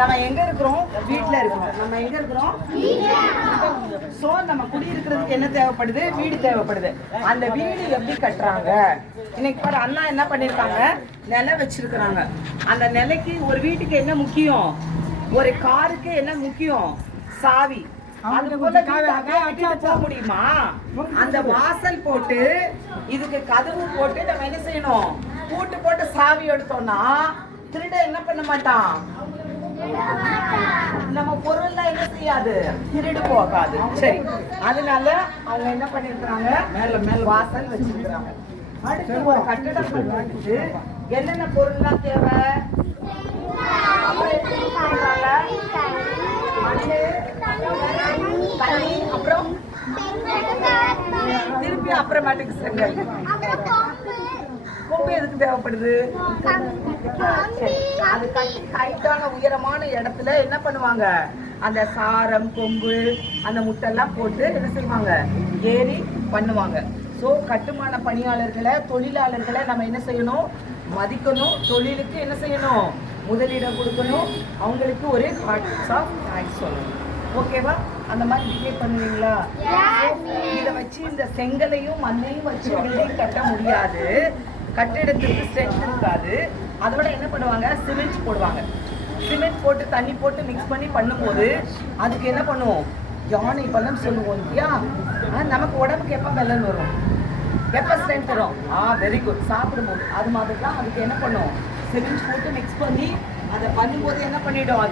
நம்ம எங்க இருக்கிறோம்? வீட்டுல இருக்கிறோம். நம்ம எங்க இருக்கிறோம்? சோ நம்ம குடியிருக்கிறதுக்கு என்ன தேவைப்படுது? வீடு தேவைப்படுது. அந்த வீடு எப்படி கட்டுறாங்க? இன்னைக்கு பாரு, அண்ணா என்ன பண்ணிருக்காங்க? நிலை வச்சிருக்கிறாங்க. அந்த நிலைக்கு ஒரு வீட்டுக்கு என்ன முக்கியம்? ஒரு காருக்கு என்ன முக்கியம்? சாவி. அது போல போக முடியுமா? அந்த வாசல் போட்டு இதுக்கு கதவு போட்டு நம்ம என்ன செய்யணும்? பூட்டு போட்டு சாவி எடுத்தோம்னா திருட என்ன பண்ண மாட்டான்? நம்ம பொருள்லாம் என்ன செய்யாது, திருடு போகாது. சரி, அதனால அவங்க என்ன பண்ணிருக்காங்க? மேல வாசல் வச்சிருக்கிறாங்க. அடுத்து ஒரு கட்டடம் பண்ணுறதுக்கு என்னென்ன பொருள்லாம் தேவை? அப்புறம் திருப்பி அப்புறமேட்டுக்கு செங்கல். கொம்பு எதுக்கு தேவைப்படுது? அது கட்டி ஹைட்டான உயரமான இடத்துல என்ன பண்ணுவாங்க? அந்த சாரம், கொம்பு, அந்த முட்டெல்லாம் போட்டு என்ன செய்வாங்க? ஏறி பண்ணுவாங்க. ஸோ கட்டுமான பணியாளர்களை, தொழிலாளர்களை நம்ம என்ன செய்யணும்? மதிக்கணும். தொழிலுக்கு என்ன செய்யணும்? முதலிடம் கொடுக்கணும். அவங்களுக்கு ஒரு ஹார்ட்ஸ் ஆஃப் தேங்க்ஸ் சொல்லணும். ஓகேவா? அந்த மாதிரி பிஹேவ் பண்ணுவீங்களா? இதை வச்சு இந்த செங்கலையும் மண்ணையும் வச்சு பில்டிங் கட்ட முடியாது. கட்டிடத்துக்கு ஸ்ட்ரென்த் இருக்காது. அதோட என்ன பண்ணுவாங்க? சிமெண்ட் போடுவாங்க. சிமெண்ட் போட்டு தண்ணி போட்டு மிக்ஸ் பண்ணி பண்ணும்போது அதுக்கு என்ன பண்ணுவோம்? யானை பலம் சொல்லுவோம் இல்லையா? நமக்கு உடம்புக்கு எப்போ பலன் வரும்? எப்போ ஸ்ட்ரென்த் வரும்? Very good. சாப்பிடும்போது. அது மாதிரி தான் அதுக்கு என்ன பண்ணும்? சிமெண்ட் போட்டு மிக்ஸ் பண்ணி அதை பண்ணும்போது என்ன பண்ணிடும்?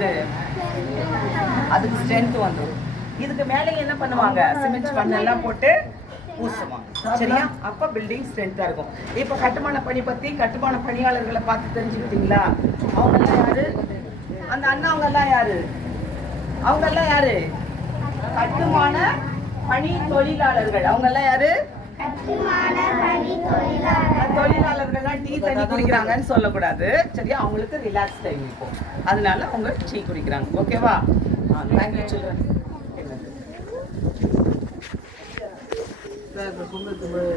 அதுக்கு ஸ்ட்ரென்த் வந்துடும். இதுக்கு மேலே என்ன பண்ணுவாங்க? சிமெண்ட் பண்ணெல்லாம் போட்டு பூசுவாங்க. சரியா? அப்போ பில்டிங் ஸ்ட்ரென்த்தாக இருக்கும். இப்போ கட்டுமான பணி பற்றி கட்டுமான பணியாளர்களை பார்த்து தெரிஞ்சுக்கிட்டீங்களா? அவங்கெல்லாம் யாரு? அந்த அண்ணா அவங்கெல்லாம் யாரு? அவங்கெல்லாம் யாரு? கட்டுமான பணி தொழிலாளர்கள். அவங்கெல்லாம் யாரு? தொழிலாளர்கள்லாம் டீ தண்ணி குடிக்கிறாங்கன்னு சொல்லக்கூடாது. சரியா? அவங்களுக்கு ரிலாக்ஸ் டைம் இப்போ, அதனால அவங்க டீ குடிக்கிறாங்க. ஓகேவா? Thank you children.